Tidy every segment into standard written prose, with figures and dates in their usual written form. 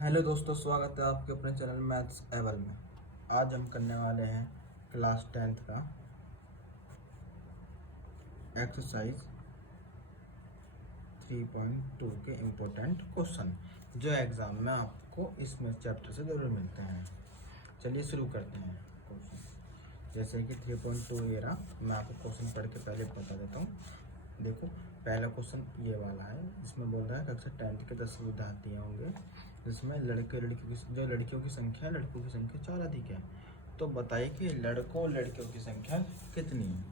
Hello दोस्तों, स्वागत है आपके अपने चैनल मैथ्स एवल में। आज हम करने वाले हैं क्लास 10th का एक्सरसाइज 3.2 के इम्पोर्टेंट क्वेश्चन जो एग्ज़ाम में आपको इसमें चैप्टर से ज़रूर मिलते हैं। चलिए शुरू करते हैं क्वेश्चन। जैसे कि 3.2 ये रहा, मैं आपको क्वेश्चन पढ़ के पहले बता देता हूँ। देखो, पहला क्वेश्चन ये वाला है, इसमें बोल रहा है कक्षा 10th के 10 विद्यार्थी होंगे जिसमें लड़कियों की संख्या लड़कों की संख्या 4 अधिक है। तो बताइए कि लड़कों और लड़कियों की संख्या कितनी है।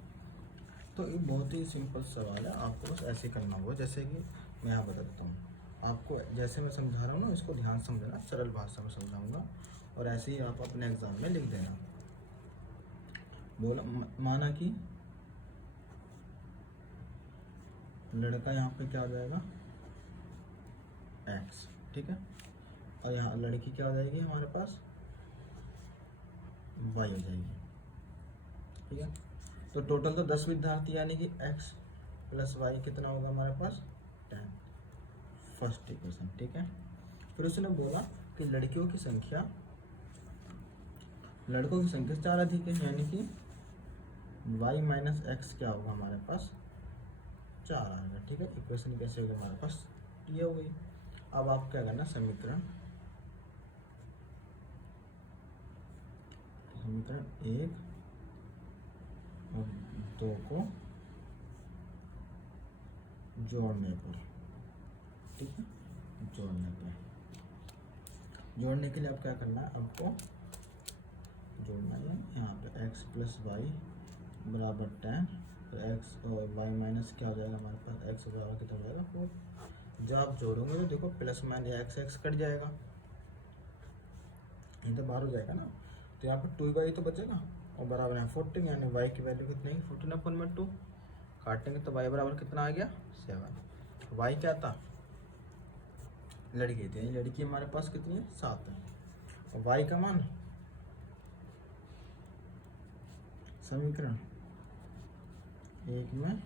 तो ये बहुत ही सिंपल सवाल है, आपको बस ऐसे करना होगा जैसे कि मैं यहाँ बता देता हूँ आपको। जैसे मैं समझा रहा हूँ ना, इसको ध्यान समझना, सरल भाषा में समझाऊंगा और ऐसे ही आप अपने एग्जाम में लिख देना। बोला माना कि लड़का यहाँ पे क्या हो जाएगा x, ठीक है, और यहाँ लड़की क्या हो जाएगी हमारे पास y हो जाएगी, ठीक है। तो टोटल तो 10 विद्यार्थी यानी कि x प्लस y कितना होगा हमारे पास 10, फर्स्ट इक्वेशन, ठीक है। फिर उसने बोला कि लड़कों की संख्या 4 अधिक है यानी कि y माइनस एक्स क्या होगा हमारे पास 4 आएगा, ठीक है। इक्वेशन कैसे होगी हमारे पास ये हो गई। अब आप क्या करना, समीकरण 1 और 2 को जोड़ने पर, ठीक है, जोड़ने के लिए आप क्या करना है, आपको जोड़ना है यहाँ पे x प्लस वाई बराबर 10, तो x और y माइनस क्या हो जाएगा हमारे पास x बराबर कितना हो जाएगा 4। जब आप जोड़ोगे तो देखो प्लस माइनस x कट जाएगा, ये तो बाहर हो जाएगा ना, तो यहाँ पर 2y तो बचेगा और बराबर है 14, यानी y की वैल्यू कितनी है 14/2। काटेंगे तो y बराबर कितना आ गया 7। y क्या था लड़की थी, लड़की हमारे पास कितनी है 7 है, और y का मान समीकरण 1 में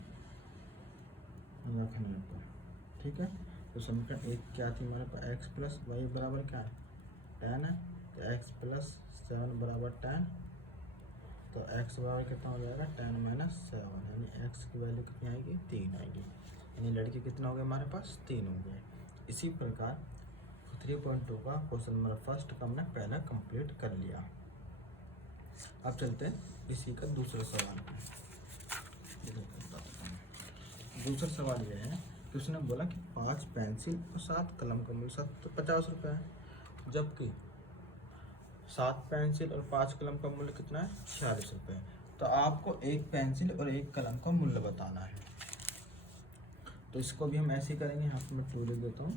रखने पर, ठीक है। तो समीकरण 1 क्या थी हमारे पास x प्लस वाई बराबर क्या है 10 है, तो x प्लस 7 बराबर 10, तो x बराबर कितना हो जाएगा 10 माइनस 7, यानी x की वैल्यू कितनी आएगी 3 आएगी, यानी लड़के कितना हो गया हमारे पास 3 हो गए। इसी प्रकार 3.2 का क्वेश्चन नंबर फर्स्ट का हमने पहला कंप्लीट कर लिया। अब चलते हैं इसी का दूसरा सवाल पे। दूसरा सवाल यह है कि उसने बोला कि 5 पेंसिल और 7 कलम का मूल्य 50 रुपये है, जबकि 7 पेंसिल और 5 कलम का मूल्य कितना है 46 रुपये। तो आपको एक पेंसिल और एक कलम का मूल्य बताना है। तो इसको भी हम ऐसे ही करेंगे, यहाँ पर मैं 2 लिख देता हूँ।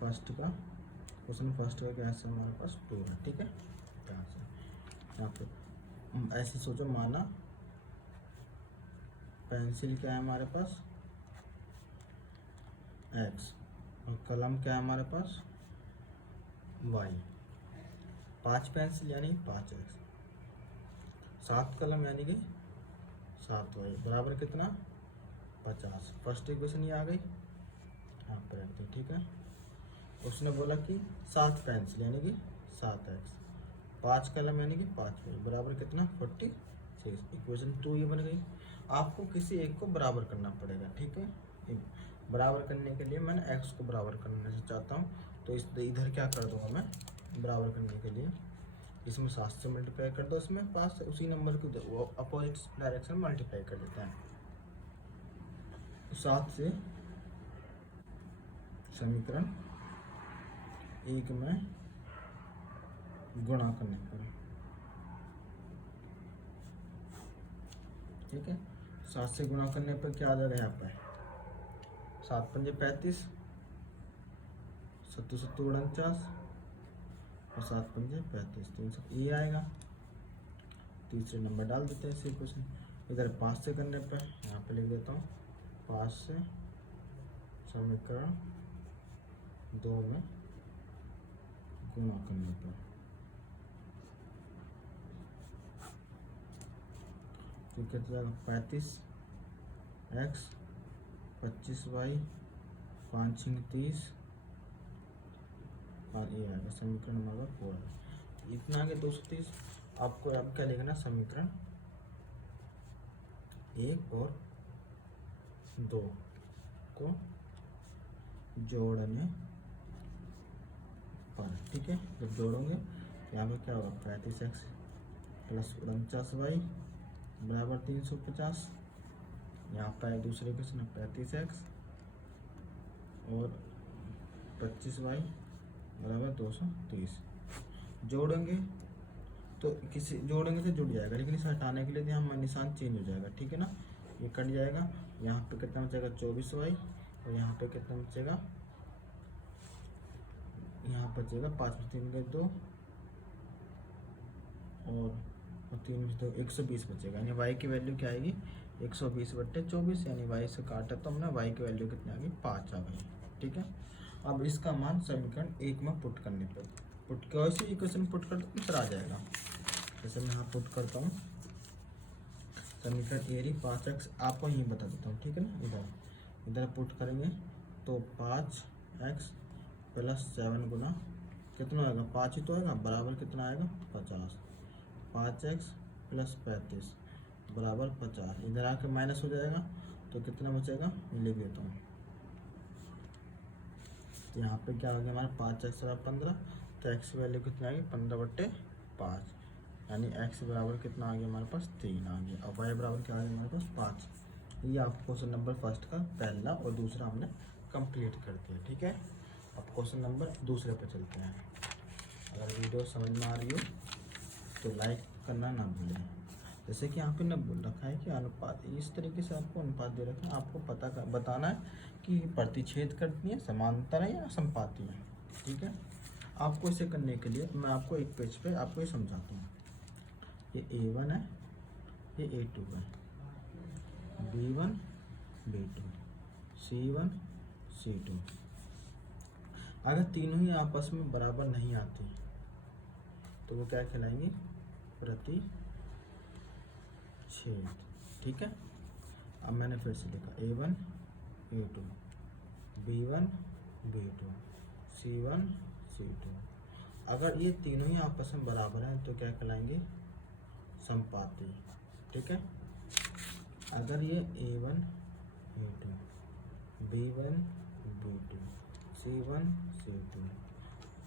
फर्स्ट का क्वेश्चन फर्स्ट का क्या है हमारे पास 2 है, ठीक है। यहाँ पे ऐसे सोचो, माना पेंसिल क्या है हमारे पास x और कलम क्या है हमारे पास y। 5 पेंसिल यानी 5x, 7 कलम यानी कि 7y बराबर कितना 50। फर्स्ट इक्वेशन ये आ गई, यहाँ पर रखते हैं, ठीक है। उसने बोला कि 7 पेंसिल यानी कि 7x, 5 कलम यानी कि 5y बराबर कितना 46। इक्वेशन 2 ये बन गई। आपको किसी एक को बराबर करना पड़ेगा, ठीक है। बराबर करने के लिए मैंने x को बराबर करना से चाहता हूँ, तो इस इधर क्या कर दूंगा मैं बराबर करने के लिए, इसमें 7 से मल्टीप्लाई कर दो, इसमें 5 से, उसी नंबर को अपोजिट डायरेक्शन में मल्टीप्लाई कर देते हैं। 7 से समीकरण 1 में गुणा करने पर, ठीक है। 7 से गुणा करने पर क्या आ जाएगा यहाँ पर 7 पंजे 35, 7 7 49 और 7 पंजे 35, 300 ये आएगा। तीसरे नंबर डाल देते हैं इसी क्वेश्चन। इधर 5 से करने पर यहाँ पे लिख देता हूँ 5 से समीकरण 2 में गुणा करने पर, तो कितना जाएगा 35x 25y 5 6 30 और ये आएगा समीकरण नंबर 4। इतना आगे 230। आपको अब क्या लिखना, समीकरण 1 और 2 को जोड़ने पर, ठीक है। जब जोड़ोगे तो यहाँ पे क्या होगा, 35x प्लस 49y बराबर 350। यहाँ पर दूसरे क्वेश्चन 35x और 25y बराबर 230। जोड़ेंगे तो किसी जोड़ेंगे तो जुड़ जाएगा, लेकिन इसे हटाने के लिए यहाँ हमारा निशान चेंज हो जाएगा, ठीक है ना। ये कट जाएगा, यहाँ पे कितना बचेगा 24y और यहाँ पे कितना बचेगा, यहाँ बचेगा 5 में 3 गए 2 और 3 में 2 120 बचेगा। यानी y की वैल्यू क्या आएगी 120/24, यानी y से काटा तो हमने y की वैल्यू कितनी आ गई 5 आ गई, ठीक है। अब इसका मान समीकरण 1 में पुट करने पर, पुट कैसे इक्वेशन पुट कर उत्तर आ जाएगा। जैसे मैं यहाँ पुट करता हूँ समीकरण एरी 5x, आपको यही बता देता हूँ, ठीक है ना। इधर इधर पुट करेंगे तो 5x प्लस 7 गुना कितना आएगा 5 ही तो आएगा, बराबर कितना आएगा 50। 5x प्लस 35 बराबर 50। इधर आके माइनस हो जाएगा तो कितना बचेगा, लिख देता हूँ। तो यहाँ पे क्या आ गया हमारा 5x बराबर 15, तो x की वैल्यू कितनी आ गई 15/5, यानी x बराबर कितना आ गया हमारे पास 3 आ गया, और y बराबर क्या आ गया हमारे पास 5। ये आपको क्वेश्चन नंबर फर्स्ट का पहला और दूसरा हमने कंप्लीट कर दिया, ठीक है। अब क्वेश्चन नंबर दूसरे पर चलते हैं। अगर वीडियो समझ में आ रही हो तो लाइक करना ना भूलें। जैसे कि यहाँ पे न बोल रखा है कि अनुपात, इस तरीके से आपको अनुपात दे रखा है, आपको बताना है कि प्रतिच्छेद करती है, समांतर है या संपाती है, ठीक है। आपको इसे करने के लिए मैं आपको एक पेज पे आपको ये समझाता हूँ। ये A1 है, ये A2 है, B1 B2 C1 C2। अगर तीनों ही आपस में बराबर नहीं आती तो वो क्या कहलाएंगे, प्रतिच्छेद, ठीक है। अब मैंने फिर से लिखा A1 A2 B1 B2 C1 C2। अगर ये तीनों ही आपस में बराबर हैं तो क्या कहलाएंगे, संपाती, ठीक है। अगर ये A1 A2 B1 B2 C1 C2,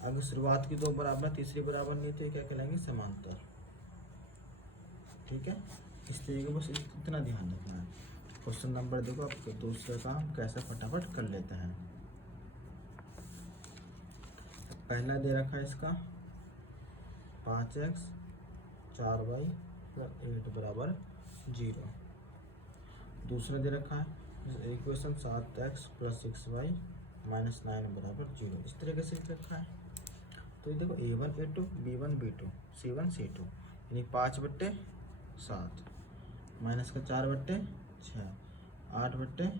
अगर शुरुआत की दो बराबर तीसरी बराबर नहीं तो ये क्या कहलाएंगे, समांतर, ठीक है। इस तरीके बस इतना ध्यान रखना है। क्वेश्चन नंबर देखो, आपके दूसरे का हम कैसे फटाफट कर लेते हैं। पहला दे रखा है इसका 5x 4y + 8 बराबर 0। दूसरा दे रखा है इक्वेशन 7x + 6y - 9 बराबर 0। इस तरीके से लिख रखा है। तो ये देखो A1 A2 B1 B2 C1 C2, यानी 5/7 माइनस का 4/6 8/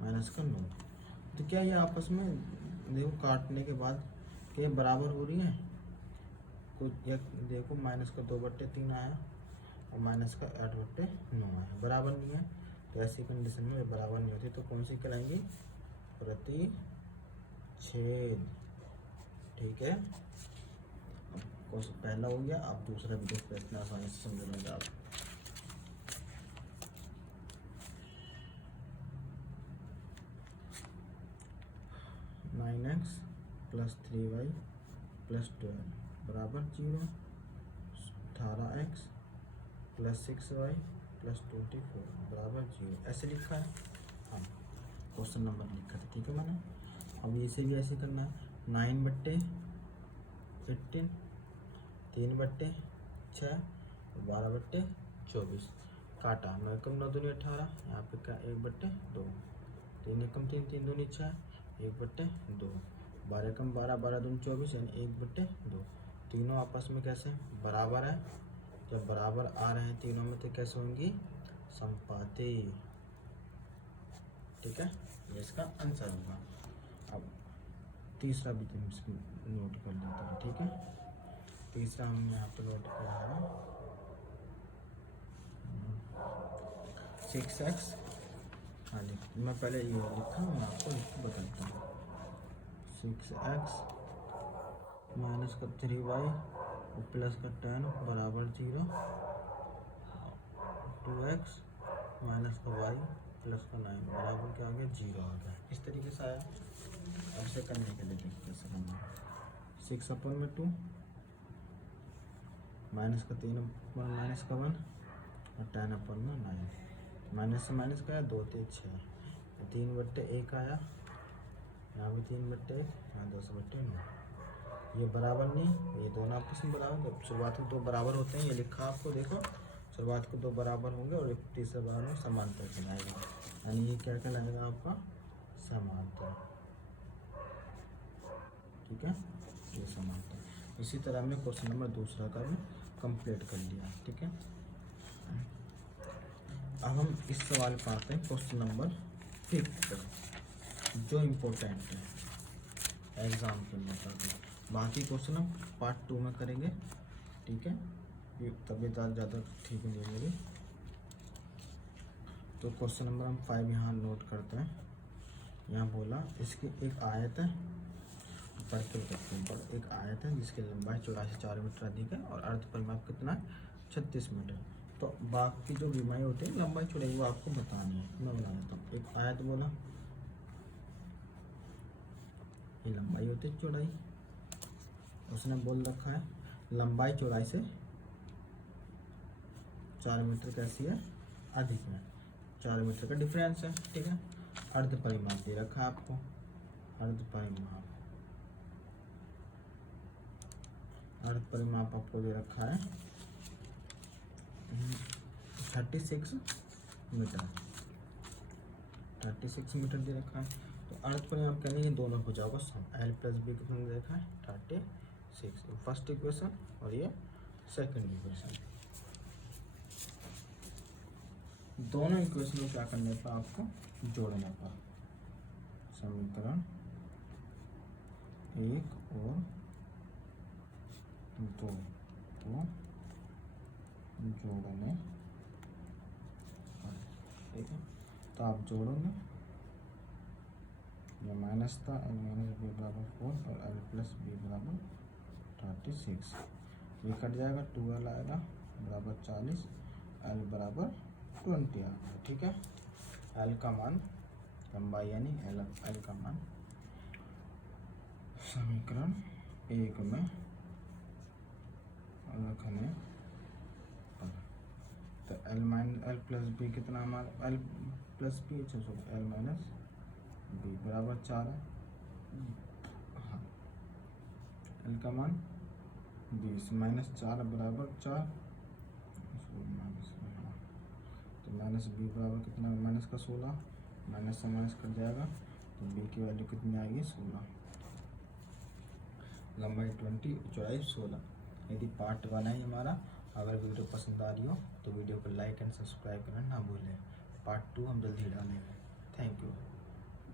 माइनस का 9। तो क्या ये आपस में देखो काटने के बाद क्या बराबर हो रही है, कुछ एक देखो माइनस का 2/3 आया और माइनस का 8/9 आया, बराबर नहीं है। तो ऐसी कंडीशन में बराबर नहीं होती तो कौन सी कहलाएंगी, प्रतिच्छेद, ठीक है। अब क्वेश्चन पहला हो गया, अब दूसरा भी देखो इतना आसानी से समझ लेंगे आप। (9x + 3y + 12 बराबर 0), 18x + 6y + 24 बराबर 0। ऐसे लिखा है, हाँ क्वेश्चन नंबर लिखा था, ठीक है मैंने। अब इसे भी ऐसे करना है, 9/18 3/6 12/24 काटा, 9 एकम 9 दूनी 18, यहाँ पे क्या 1/2, 3 एकम 3 3 दूनी 6 1/2, 12 एकम 12 12 दूनी 24, यानी 1/2। तीनों आपस में कैसे बराबर है, जब बराबर आ रहे हैं तीनों में तो कैसे होंगी, संपाती, ठीक है। ये इसका आंसर होगा। अब तीसरा भी तुम नोट कर लेते हैं, ठीक है। तीसरा हमने यहाँ पे नोट किया है 6x, हाँ मैं पहले ये लिखा, मैं आपको लिख के बताता हूँ। 6x माइनस का 3y प्लस का 10 बराबर 0, 2x माइनस का y प्लस का 9 बराबर क्या आ गया 0 आ गया। इस तरीके से आया। अब से करने के लिए देखिए कैसे करना है। 6/2 माइनस का 3 माइनस का 1 और 10/9। माइनस से माइनस का है 2 3 6, 3/1 आया, यहाँ भी 3/1, यहाँ 2/9। ये बराबर नहीं, ये दोनों आपस में बराबर, तो शुरुआत में 2 बराबर होते हैं, ये लिखा आपको देखो, शुरुआत को 2 बराबर होंगे और एक तीसरे बार में समांतर कहलाएगा, यानी ये क्या कहलाएगा आपका समांतर। ठीक है, ये समांतर। इसी तरह हमने क्वेश्चन नंबर दूसरा का भी कंप्लीट कर लिया। ठीक है, अब हम इस सवाल पर आते हैं, क्वेश्चन नंबर 5 जो इम्पोर्टेंट है एग्जाम के लिए। बाकी क्वेश्चन हम पार्ट 2 में करेंगे। ठीक है, ये तबीयत ज़्यादा ठीक नहीं है मेरी। तो क्वेश्चन नंबर हम 5 यहाँ नोट करते हैं। यहाँ बोला इसकी एक आयत है, सर्कल करते हैं, पर एक आयत है जिसकी लंबाई चौड़ाई से 4 मीटर अधिक है और अर्ध परिमाप कितना है 36 मीटर। तो बाकी जो विमाएँ होती है लंबाई चौड़ाई वो आपको बतानी है। मैं बता देता हूँ। एक आयत बोला, ये लंबाई होती है, चौड़ाई उसने बोल रखा है लंबाई चौड़ाई से 4 मीटर कैसी है अधिक है, 4 मीटर का डिफरेंस है। ठीक है, अर्ध परिमाप दे रखा है आपको, अर्ध परिमाप आपको दे रखा है 36 मीटर, 36 मीटर दे रखा है। तो अर्ध परिमाप कहने ये दोनों हो जाएगा सम, l प्लस बी कितना दे रखा है 36, फर्स्ट इक्वेशन और ये सेकंड इक्वेशन। दोनों इक्वेशन को क्या करने पर आपको जोड़ने पर, समीकरण 1 और 2 को जोड़ने पर। ठीक है, तो आप जोड़ोगे, ये माइनस था, l माइनस बी बराबर 4 और l प्लस बी बराबर 36, ये कट जाएगा, 2l आएगा बराबर 40, l बराबर 20 आ गया। ठीक है, l का मान लंबाई यानी l का मान समीकरण 1 में रखने पर, तो l प्लस बी कितना हमारा l plus B l minus B बराबर 4 है। हाँ, l का मान 20 माइनस 4 बराबर 4, तो माइनस बी बराबर कितना, माइनस का 16, माइनस से माइनस कट जाएगा तो बी की वैल्यू कितनी आएगी 16, लंबाई 20, चौड़ाई 16। यदि पार्ट 1 है हमारा, अगर वीडियो पसंद आ रही हो तो वीडियो को लाइक एंड सब्सक्राइब करना ना भूलें। पार्ट 2 हम जल्दी डालेंगे। Thank you.